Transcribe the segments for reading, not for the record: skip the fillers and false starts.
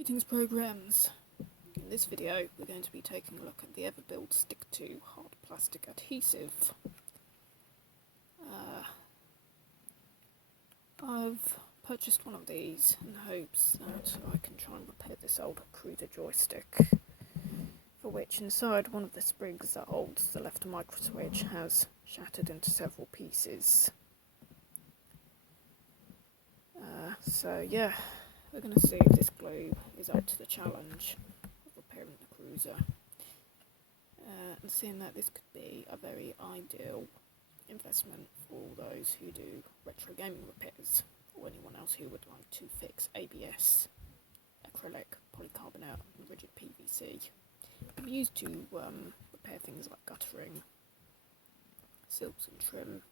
Greetings programs. In this video we're going to be taking a look at the Everbuild stick2 hard plastic adhesive. I've purchased one of these in hopes that I can try and repair this old cruiser joystick, for which inside one of the sprigs that holds the left micro switch has shattered into several pieces. So yeah, we're going to see if this glue is up to the challenge of repairing the cruiser. And seeing that this could be a very ideal investment for all those who do retro gaming repairs, or anyone else who would like to fix ABS, acrylic, polycarbonate and rigid PVC. It can be used to repair things like guttering, silks and trim,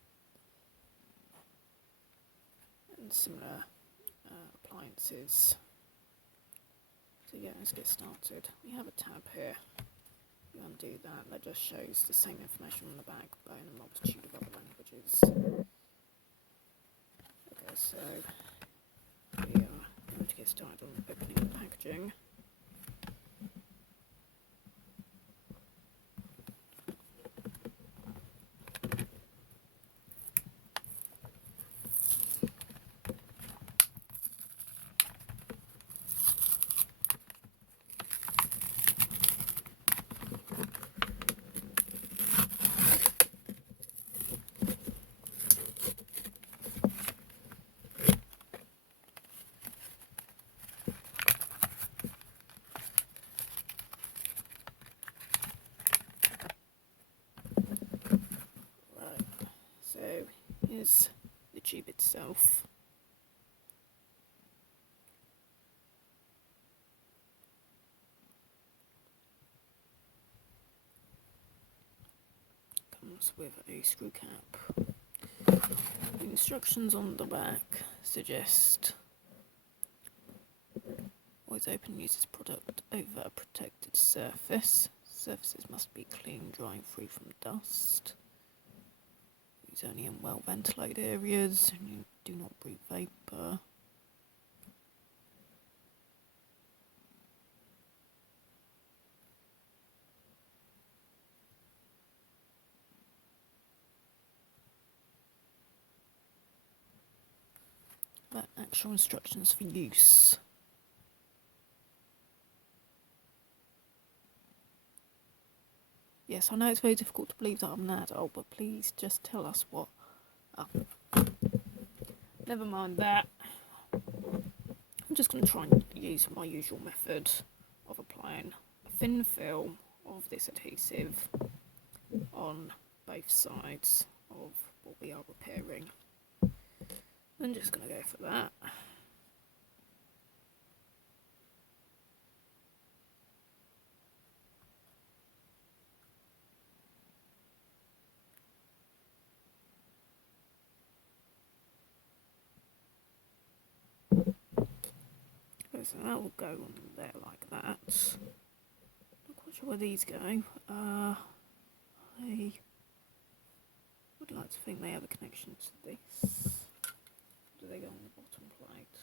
and similar appliances. So yeah, let's get started. We have a tab here. You undo that just shows the same information on the back but in a multitude of other languages. Okay, so we are going to get started on opening the packaging. So here's the tube itself. Comes with a screw cap. The instructions on the back suggest always open uses product over a protected surface. Surfaces must be clean, dry and free from dust. Use only in well ventilated areas. You do not breathe vapour. But actual instructions for use. Yes, I know it's very difficult to believe that I'm an adult, but please just tell us what. Oh. Never mind that. I'm just going to try and use my usual method of applying a thin film of this adhesive on both sides of what we are repairing. I'm just going to go for that. So that will go on there like that. Not quite sure where these go. I would like to think they have a connection to this. Do they go on the bottom plate?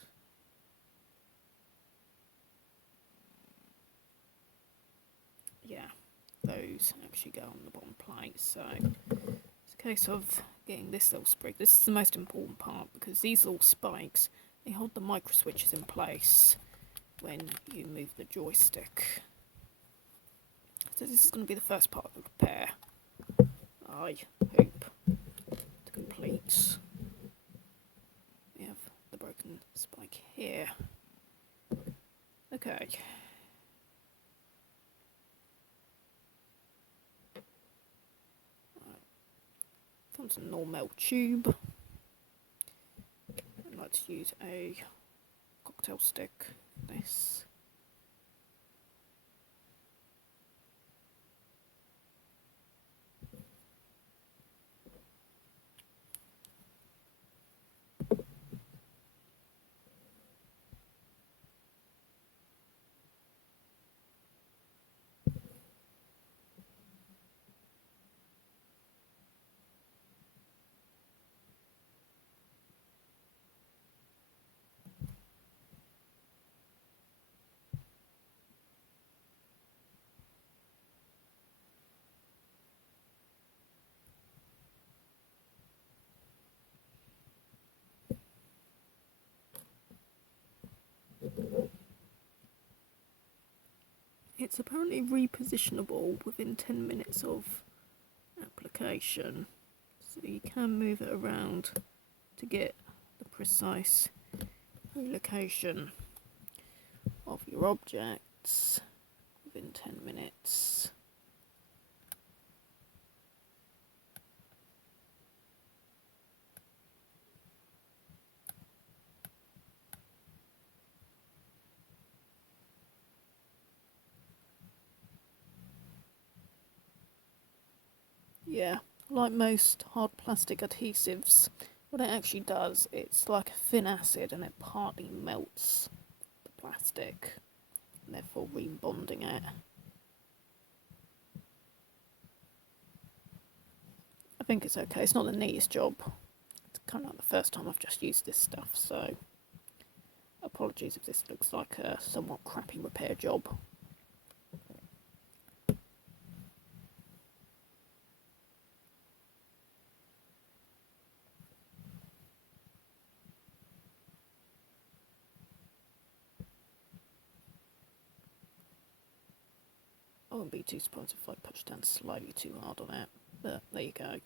Yeah, those actually go on the bottom plate. So it's a case of getting this little sprig. This is the most important part because these little spikes, they hold the micro switches in place when you move the joystick. So this is going to be the first part of the repair. I hope to complete. We have the broken spike here. Okay. Found some normal tube. I'd like to use a cocktail stick. This. It's apparently repositionable within 10 minutes of application, so you can move it around to get the precise relocation of your objects within 10 minutes. Yeah, like most hard plastic adhesives, what it actually does, it's like a thin acid and it partly melts the plastic, therefore rebonding it. I think it's okay. It's not the neatest job. It's kind of like the first time I've just used this stuff, so apologies if this looks like a somewhat crappy repair job. I wouldn't be too surprised if I pushed down slightly too hard on it, but there you go.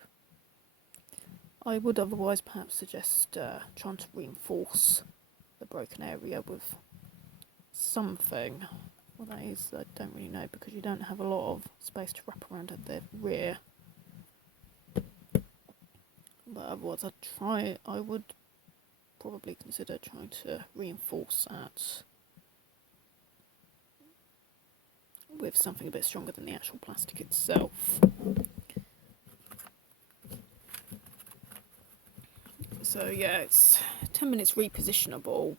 I would otherwise perhaps suggest trying to reinforce the broken area with something. What that is, I don't really know, because you don't have a lot of space to wrap around at the rear. But otherwise I would probably consider trying to reinforce that with something a bit stronger than the actual plastic itself. So yeah, it's 10 minutes repositionable.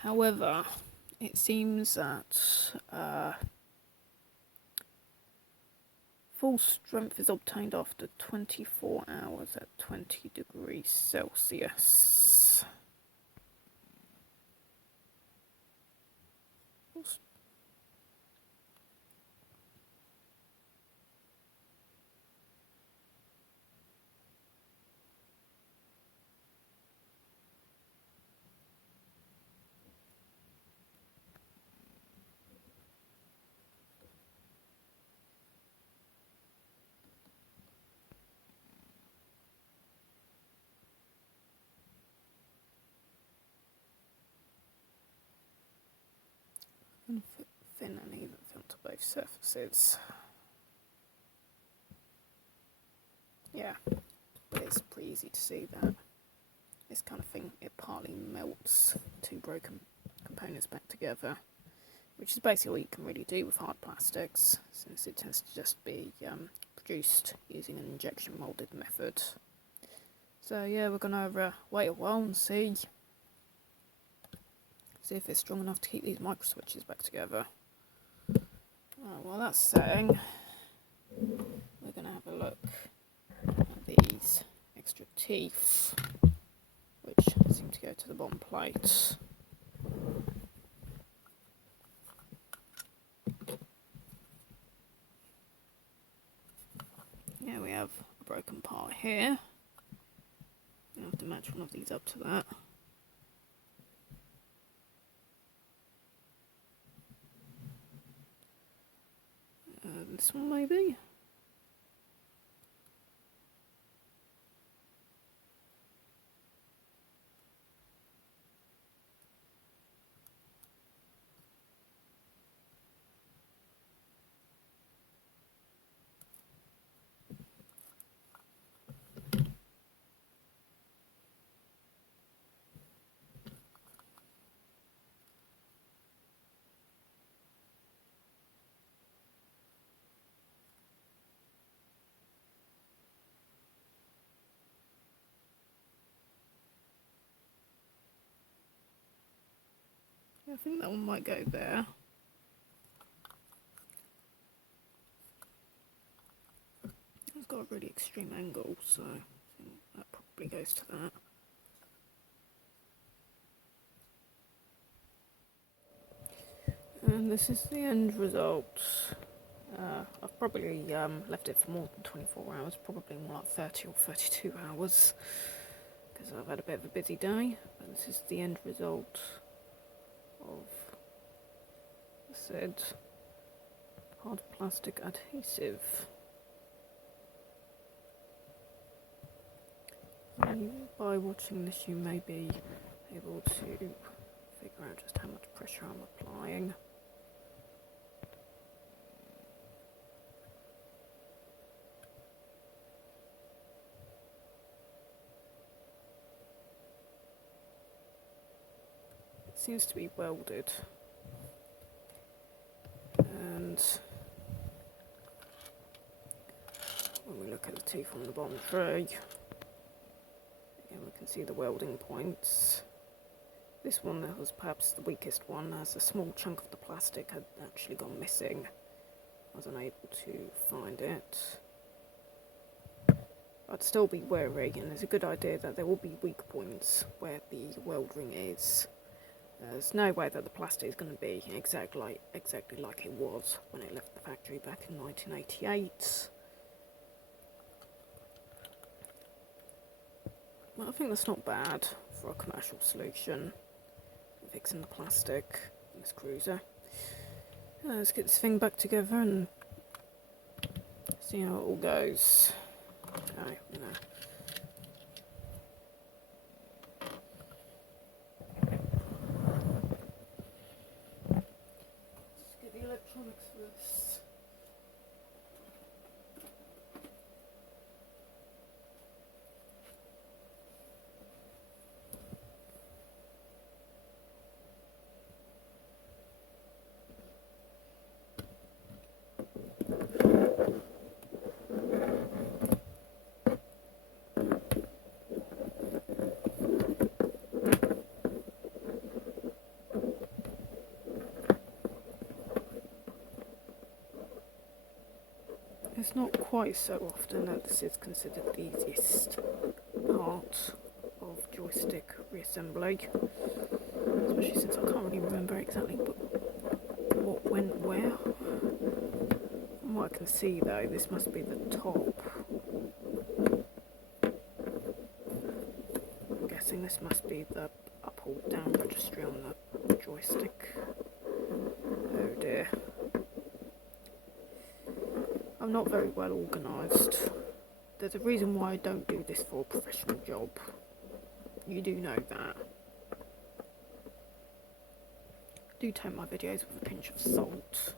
However, it seems that full strength is obtained after 24 hours at 20 degrees Celsius. And thin and even film to both surfaces. Yeah, but it's pretty easy to see that this kind of thing, it partly melts two broken components back together, which is basically all you can really do with hard plastics, since it tends to just be produced using an injection moulded method. So yeah, we're going to wait a while and see if it's strong enough to keep these micro switches back together. While that's setting, we're going to have a look at these extra teeth, which seem to go to the bottom plate. Yeah, we have a broken part here. I have to match one of these up to that. This one maybe? Yeah, I think that one might go there. It's got a really extreme angle, so I think that probably goes to that. And this is the end result. I've probably left it for more than 24 hours, probably more like 30 or 32 hours, because I've had a bit of a busy day. But this is the end result of said hard plastic adhesive. By watching this you may be able to figure out just how much pressure I'm applying. It seems to be welded, and when we look at the teeth on the bottom tray, again we can see the welding points. This one that was perhaps the weakest one, as a small chunk of the plastic had actually gone missing. I was unable to find it. I'd still be wary, and there's a good idea that there will be weak points where the weld ring is. There's no way that the plastic is going to be exactly like it was when it left the factory back in 1988. Well, I think that's not bad for a commercial solution. Fixing the plastic in this cruiser. Let's get this thing back together and see how it all goes. Okay, let's get the electronics first. It's not quite so often that this is considered the easiest part of joystick reassembly, especially since I can't really remember exactly what went where. From what I can see though, this must be the top. I'm guessing this must be the up or down registry on the joystick. Oh dear. I'm not very well organised. There's a reason why I don't do this for a professional job. You do know that. Do take my videos with a pinch of salt.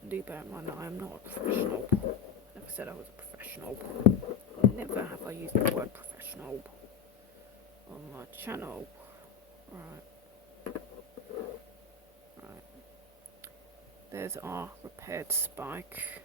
And do bear in mind that I am not a professional. I never said I was a professional. Never have I used the word professional on my channel. Right. There's our repaired spike.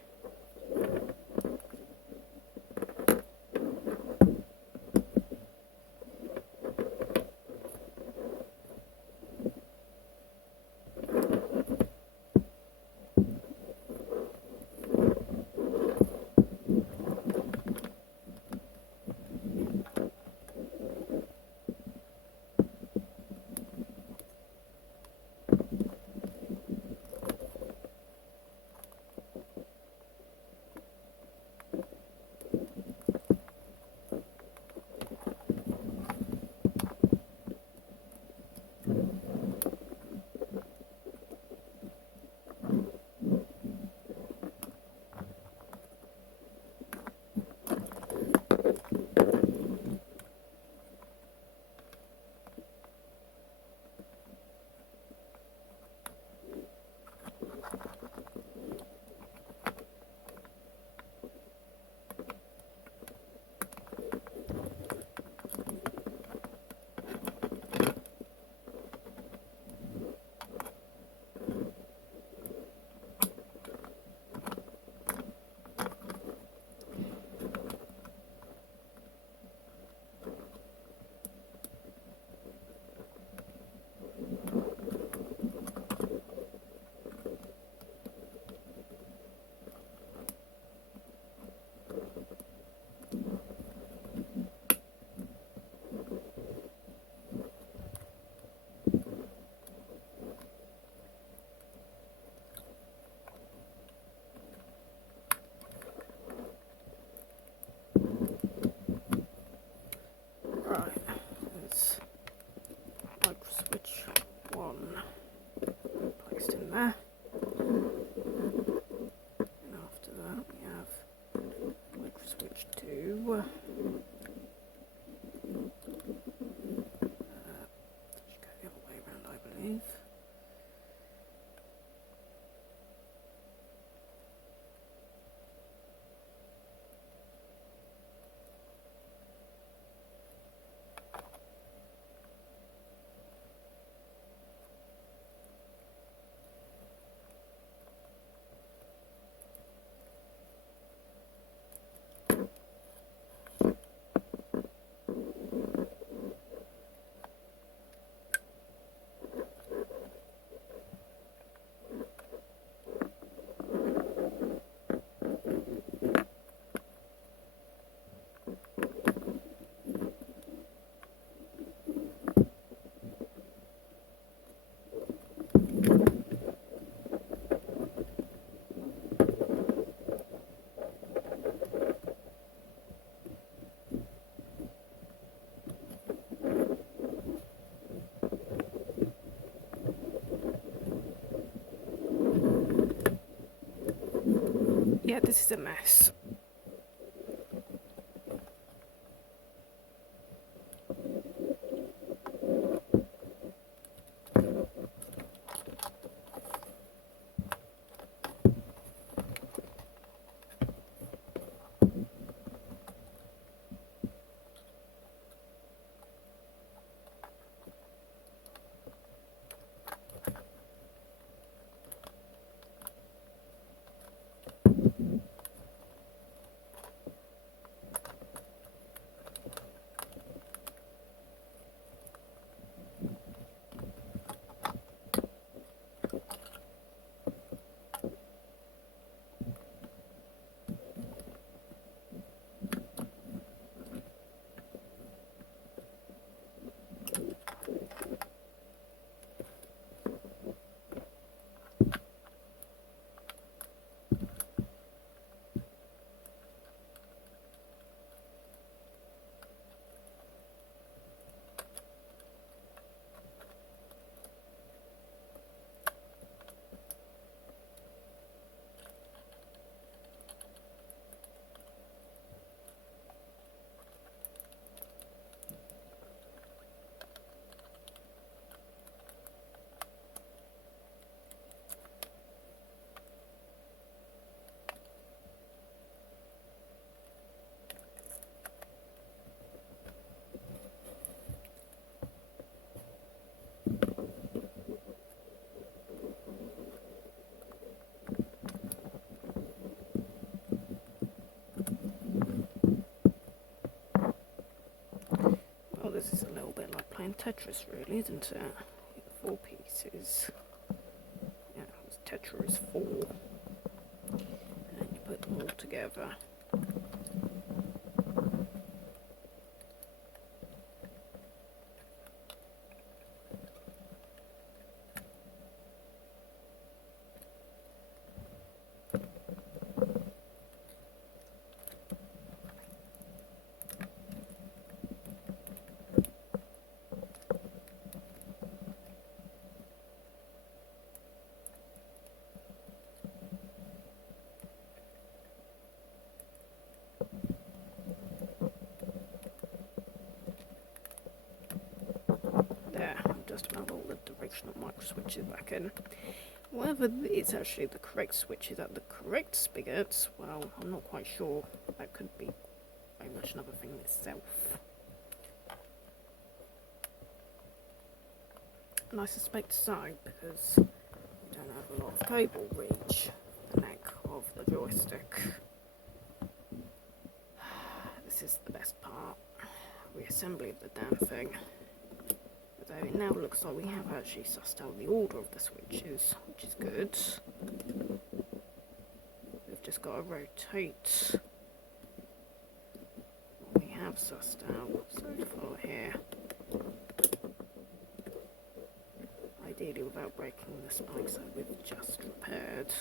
there. And after that we have micro switch 2. Should go the other way around, I believe. Yeah, this is a mess. Well, this is a little bit like playing Tetris, really, isn't it? The 4 pieces. Yeah, Tetris is 4. And you put them all together. There, I've just about all the directional micro switches back in. Whether it's actually the correct switches at the correct spigots, well, I'm not quite sure. That could be very much another thing itself. And I suspect so, because we don't have a lot of cable reach the neck of the joystick. This is the best part, reassembly of the damn thing. Although it now looks like we have actually sussed out the order of the switches, which is good. We've just got to rotate what we have sussed out so far here. Ideally without breaking the spikes that we've just repaired.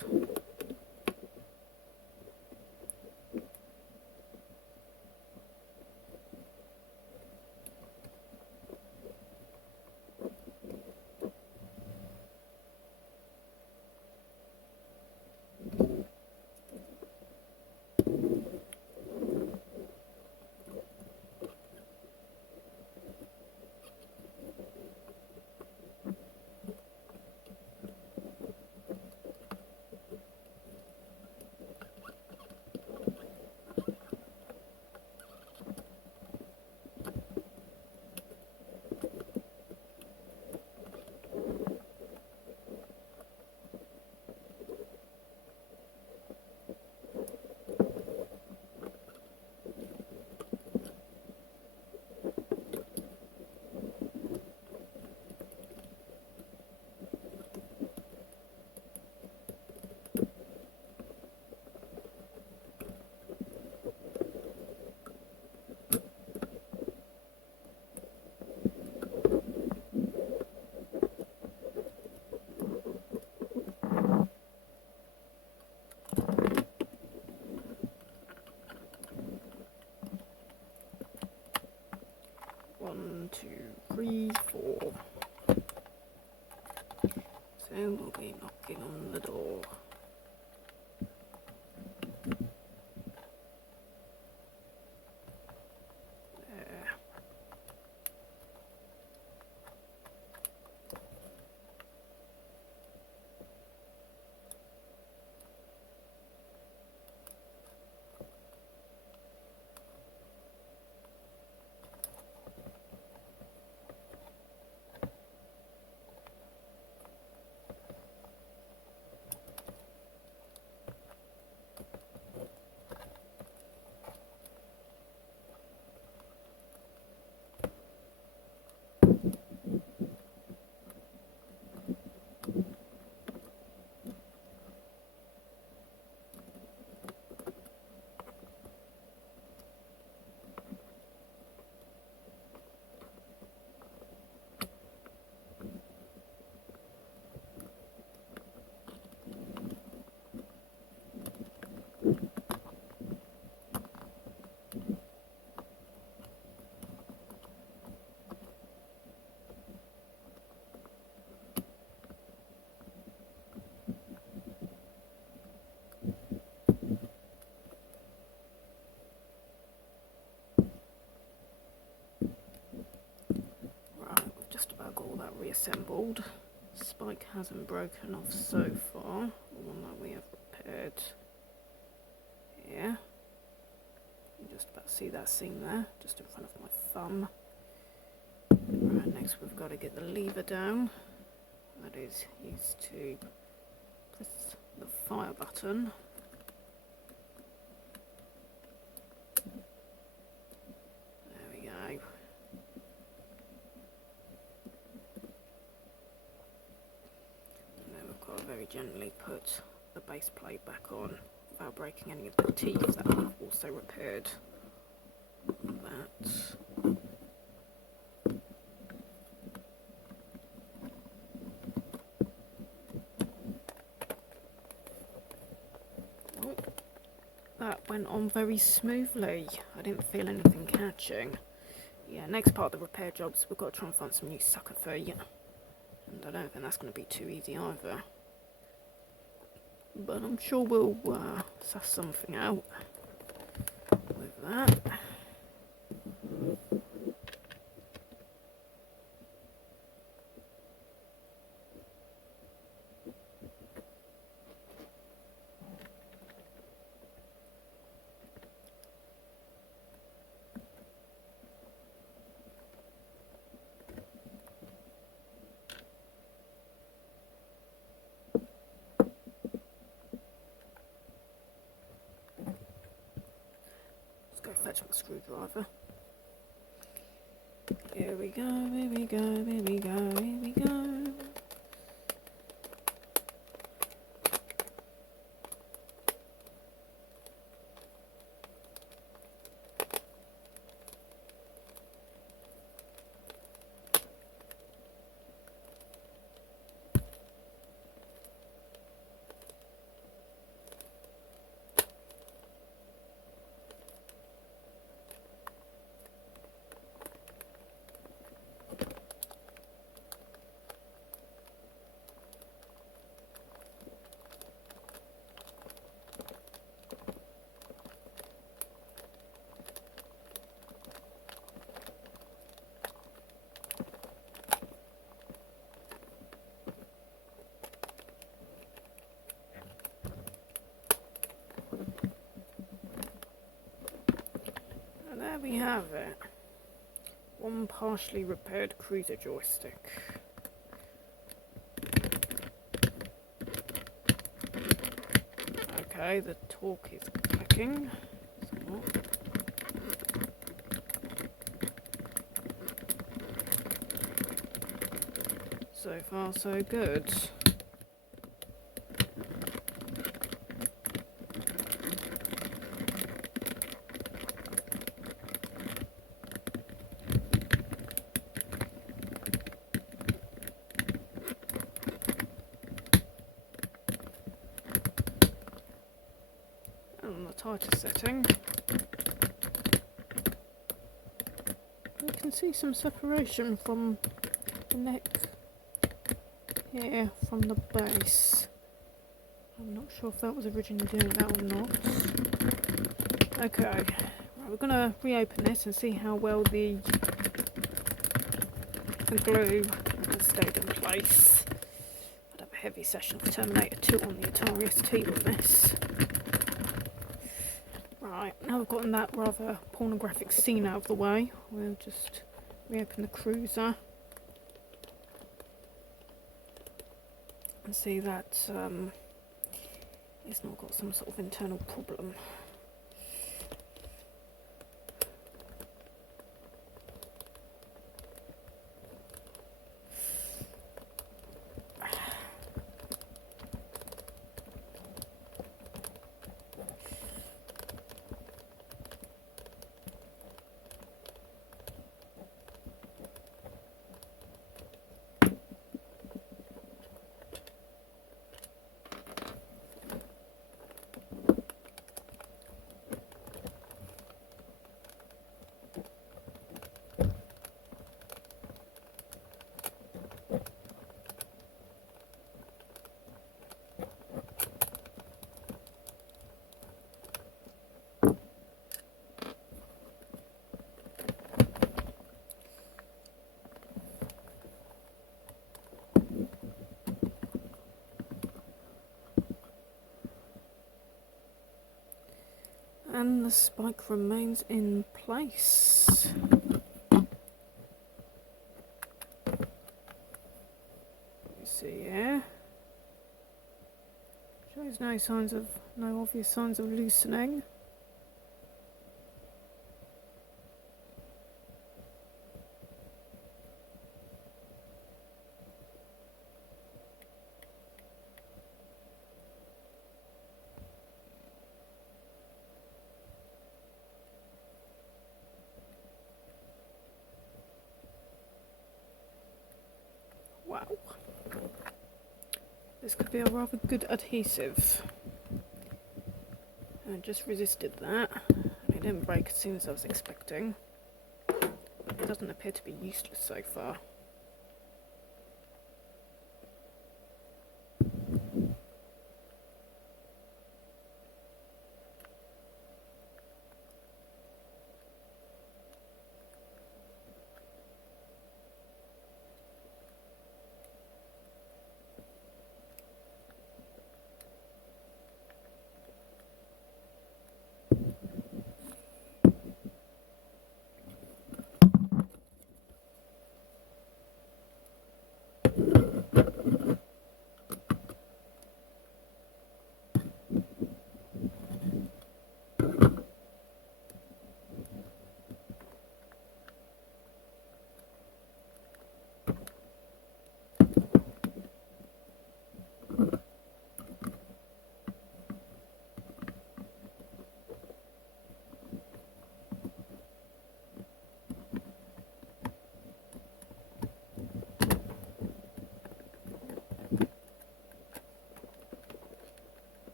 So we'll be knocking on the door. There. Just about got all that reassembled. Spike hasn't broken off so far. The one that we have repaired here. You just about see that seam there, just in front of my thumb. Right, next we've got to get the lever down. That is used to press the fire button. There we go. Very gently put the base plate back on without breaking any of the teeth that we've also repaired. That. Oh, that went on very smoothly. I didn't feel anything catching. Yeah, next part of the repair jobs, we've got to try and find some new sucker feet. And I don't think that's going to be too easy either. But I'm sure we'll suss something out with that. Fetch my screwdriver. Here we go, here we go, here we go, here we go. There we have it. One partially repaired cruiser joystick. Okay, the torque is clicking somewhat. So far so good. On the tighter setting, we can see some separation from the neck here from the base. I'm not sure if that was originally doing that or not. Okay, right, we're going to reopen this and see how well the glue has stayed in place. I'd have a heavy session of Terminator 2 on the Atari ST with this. Right, now we've gotten that rather pornographic scene out of the way, we'll just reopen the cruiser and see that it's not got some sort of internal problem. And the spike remains in place. You see here. Shows no obvious signs of loosening. Wow. This could be a rather good adhesive. I just resisted that. It didn't break as soon as I was expecting. But it doesn't appear to be useless so far.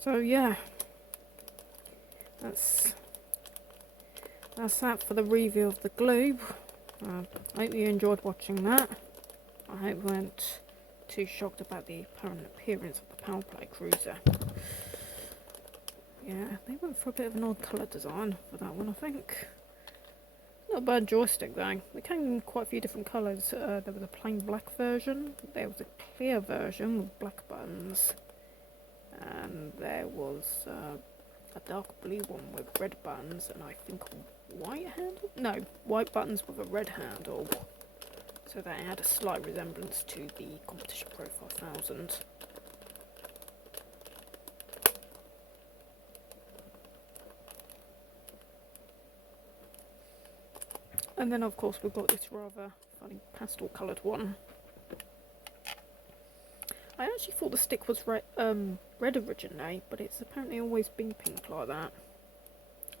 So yeah, that's that for the review of the glue. I hope you enjoyed watching that. I hope you weren't too shocked about the apparent appearance of the powerplay cruiser. Yeah, they went for a bit of an odd colour design for that one, I think. Not a bad joystick though. They came in quite a few different colours. There was a plain black version, there was a clear version with black buttons, and there was a dark blue one with red buttons and I think a white handle? No, white buttons with a red handle. So that had a slight resemblance to the Competition Pro 5000. And then of course we've got this rather funny pastel coloured one. I actually thought the stick was red originally, but it's apparently always been pink like that.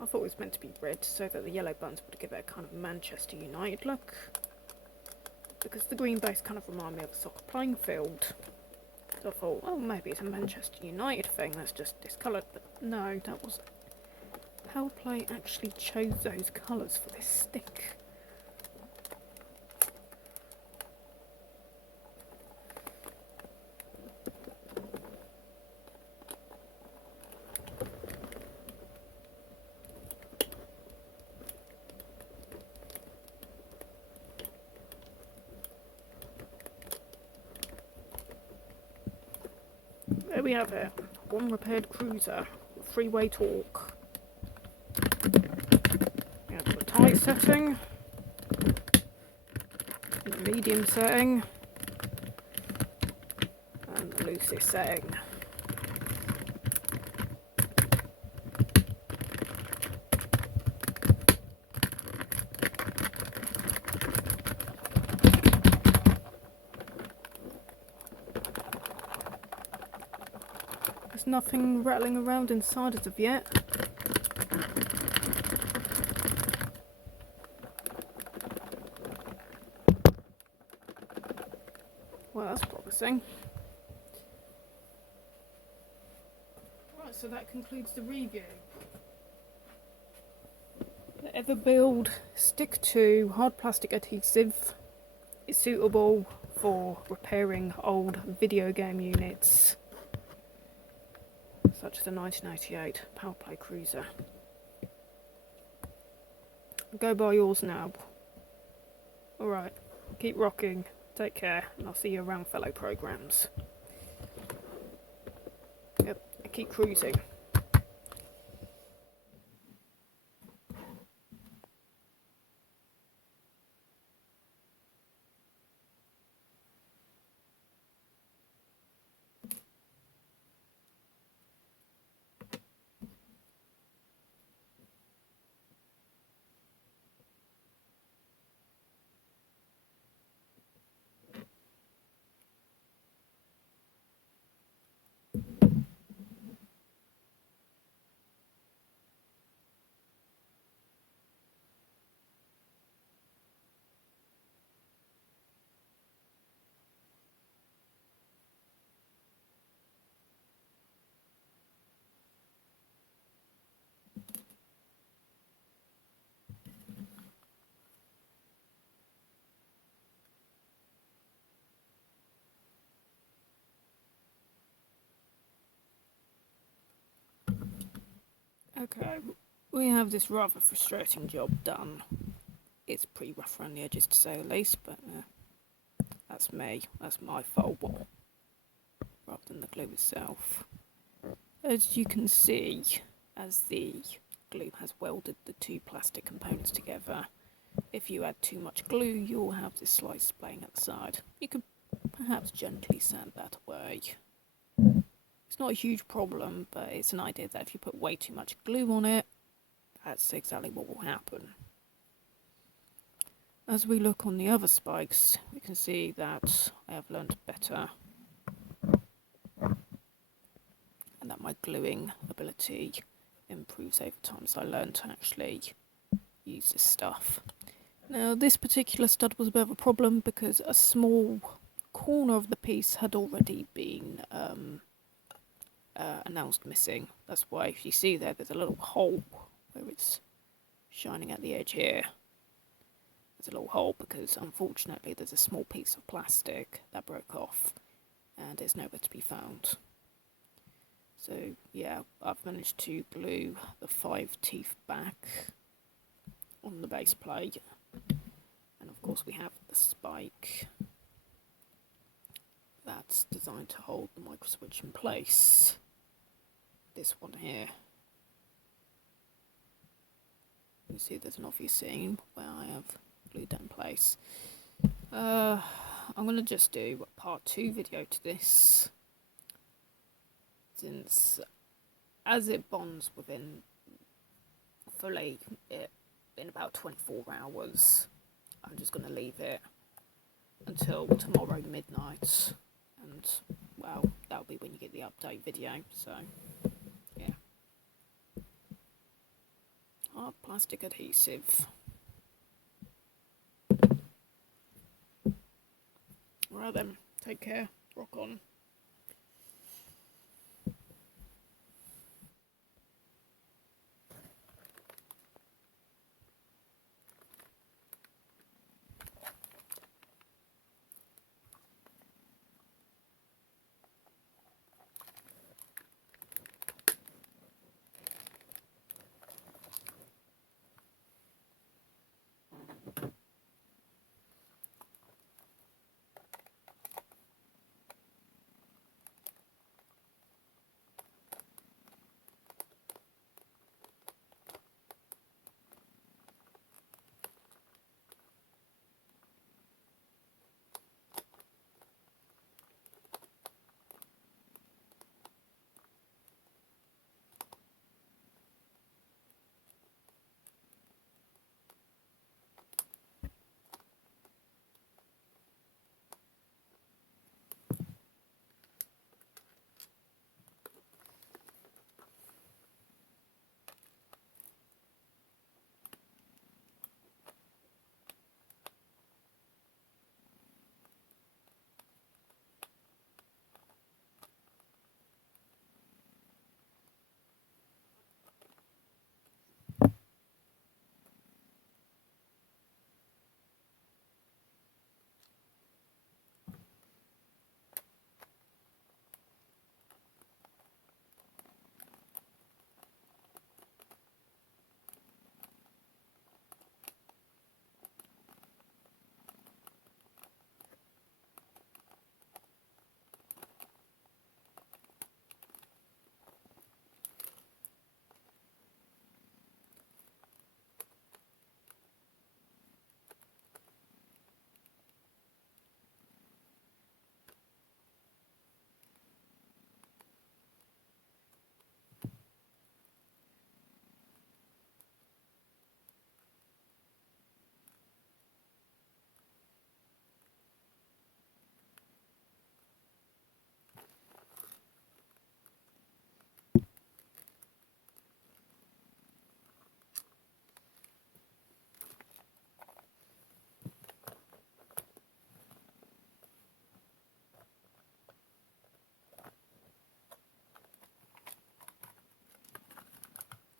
I thought it was meant to be red so that the yellow buttons would give it a kind of Manchester United look. Because the green base kind of reminded me of a soccer playing field. So I thought, oh, maybe it's a Manchester United thing that's just discoloured, but no, that was... Powerplay actually chose those colours for this stick. There we have it, one repaired cruiser, freeway torque. We have the tight setting, the medium setting, and the loosest setting. There's nothing rattling around inside as of yet. Well, that's promising. Right, so that concludes the review. The Everbuild stick2 hard plastic adhesive is suitable for repairing old video game units, such as the 1988 Powerplay Cruiser. Go buy yours now. Alright, keep rocking, take care, and I'll see you around fellow programs. Yep, keep cruising. Okay, we have this rather frustrating job done. It's pretty rough around the edges to say the least, but that's me, that's my fault, rather than the glue itself. As you can see, as the glue has welded the two plastic components together, if you add too much glue, you'll have this slight splaying at the side. You could perhaps gently sand that away. It's not a huge problem, but it's an idea that if you put way too much glue on it, that's exactly what will happen. As we look on the other spikes, we can see that I have learnt better, and that my gluing ability improves over time, so I learned to actually use this stuff. Now, this particular stud was a bit of a problem because a small corner of the piece had already been announced missing. That's why if you see there's a little hole where it's shining at the edge here. There's a little hole because unfortunately there's a small piece of plastic that broke off and it's nowhere to be found. So yeah, I've managed to glue the 5 teeth back on the base plate, and of course we have the spike that's designed to hold the micro switch in place. This one here. You see there's an obvious seam where I have glued that in place. I'm going to just do a part 2 video to this, since as it bonds within fully in about 24 hours, I'm just going to leave it until tomorrow midnight, and well, that'll be when you get the update video. So yeah, hard plastic adhesive. Right then, take care, rock on.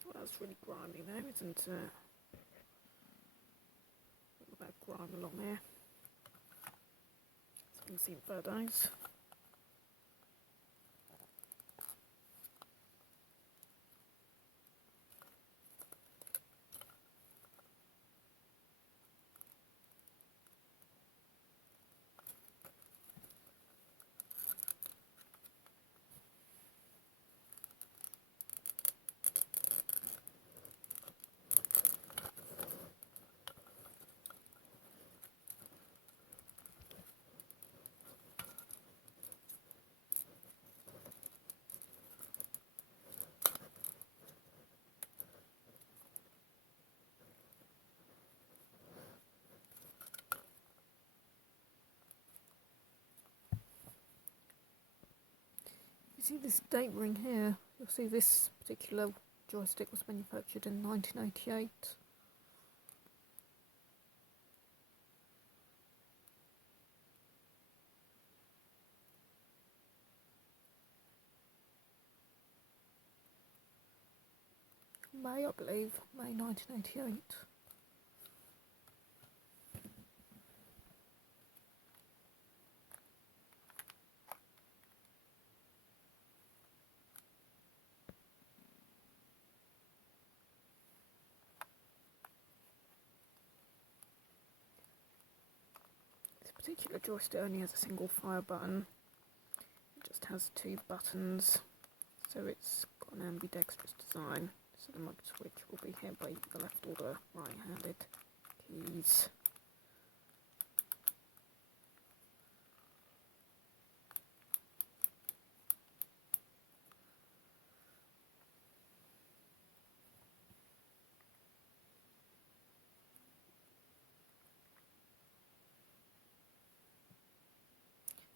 Well, that's really grimy there, isn't it? What about grime along there? Something seen photos. You see this date ring here? You'll see this particular joystick was manufactured in 1988. May, I believe, May 1988. This particular joystick only has a single fire button. It just has 2 buttons, so it's got an ambidextrous design. So the mode switch will be here by the left or the right-handed keys.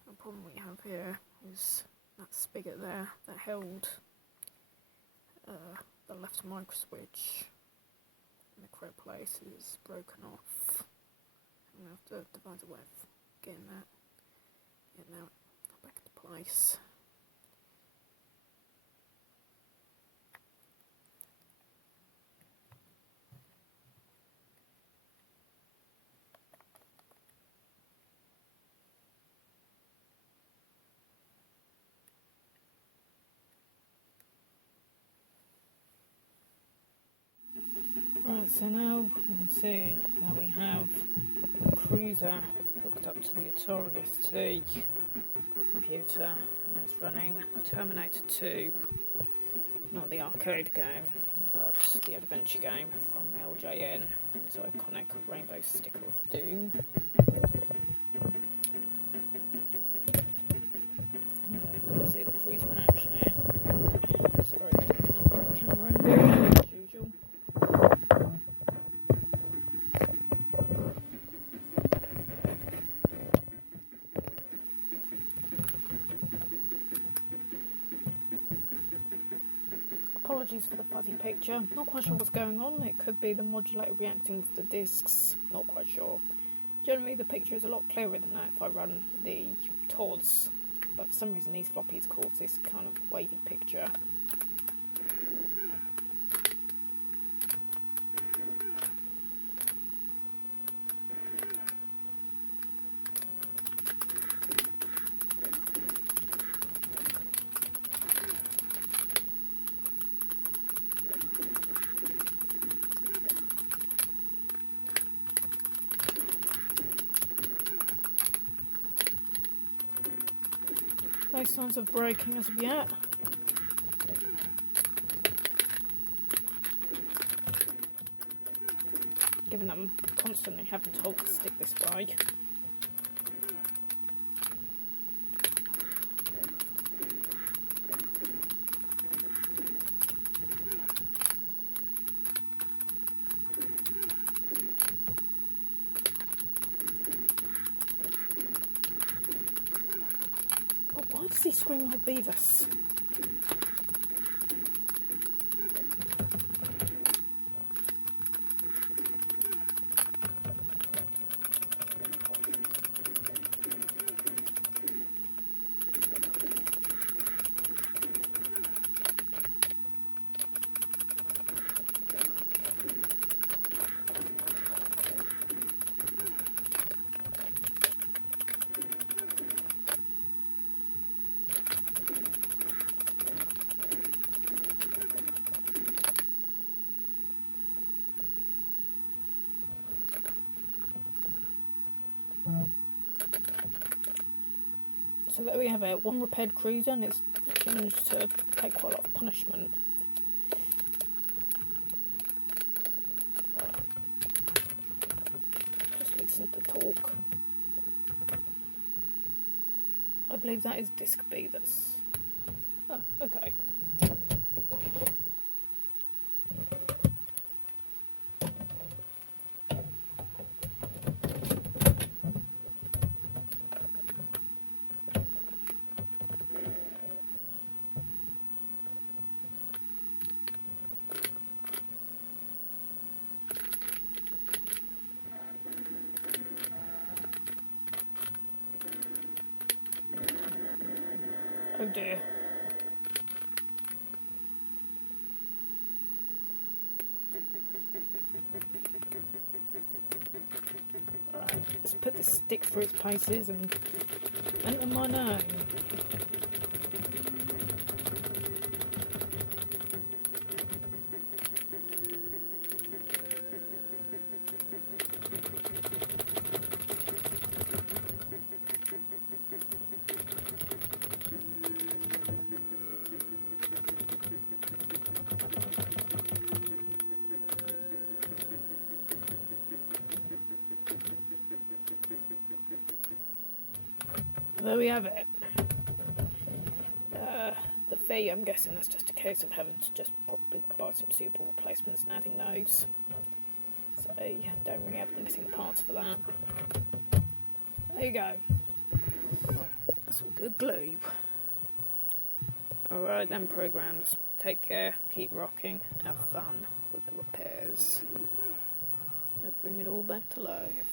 The problem we have here is that spigot there that held the left micro switch in the correct place is broken off. I'm going to have to devise a way of getting that back into place. Right, So now we can see that we have the cruiser hooked up to the Atari ST computer, and it's running Terminator 2, not the arcade game, but the adventure game from LJN, its iconic rainbow sticker of doom. You can see the cruiser in action here. Sorry, not got the camera angle as usual. Apologies for the fuzzy picture, not quite sure what's going on. It could be the modulator reacting with the discs, not quite sure. Generally the picture is a lot clearer than that if I run the TODs, but for some reason these floppies cause this kind of wavy picture. No signs of breaking as of yet. Given that I'm constantly having to hold the stick this way. Why does he scream like Beavis? So there we have it, one repaired cruiser, and it's actually managed to take quite a lot of punishment. Just loosened the torque. I believe that is disc B that's... Oh, okay. Oh dear. Right, let's put the stick through its paces and enter my name. There we have it. The fee, I'm guessing that's just a case of having to just probably buy some suitable replacements and adding those. So don't really have the missing parts for that. There you go. That's some good glue. Alright then, programs. Take care, keep rocking, have fun with the repairs. And bring it all back to life.